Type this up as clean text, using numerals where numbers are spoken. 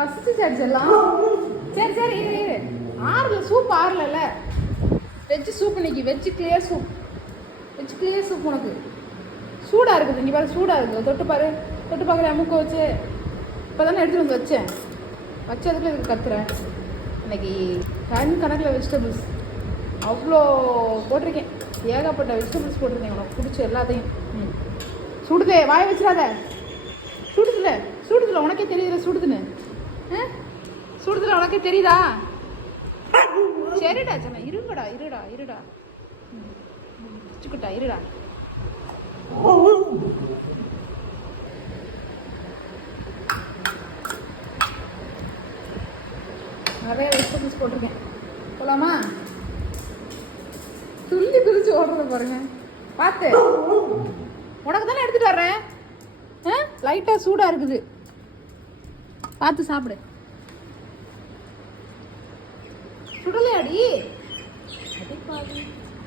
First charge எல்லாம் சரி சரி இரு இரு ஆறல சூப் ஆறல வெஜ்ஜு சூப் இன்னைக்கு வெஜ்ஜு கிளியர் சூப் உனக்கு சூடாக இருக்குது இங்கே பாரு சூடாக இருக்குது தொட்டு பார்க்குறேன் மூக்க வச்சு இப்போ தானே எடுத்துகிட்டு வந்து வச்சதுக்குள்ள இதுக்கு கத்துறேன். இன்னைக்கு கணக்கில் வெஜிடபிள்ஸ் அவ்வளோ போட்டிருக்கேன், ஏகப்பட்ட வெஜிடபிள்ஸ் போட்டிருக்கேன் உனக்கு பிடிச்ச எல்லாத்தையும். சுடுதே வாய வச்சிடாத, சுடுதுல உனக்கே தெரியுதுல சுடுதுன்னு, சுடுதுல உனக்கே தெரியுதா? சரிடா சொன்ன இருடா வச்சுக்கிட்டா இருடா. நிறைய வெஜிடபிள்ஸ் போட்டிருக்கேன், போலாமா? துள்ளி குதிச்சு ஓடுறத பாருங்க, பார்த்து உனக்கு தானே எடுத்துட்டு வர்றேன். லைட்டாக சூடாக இருக்குது, பார்த்து சாப்பிடு. சுடலையாடி அடி பாதி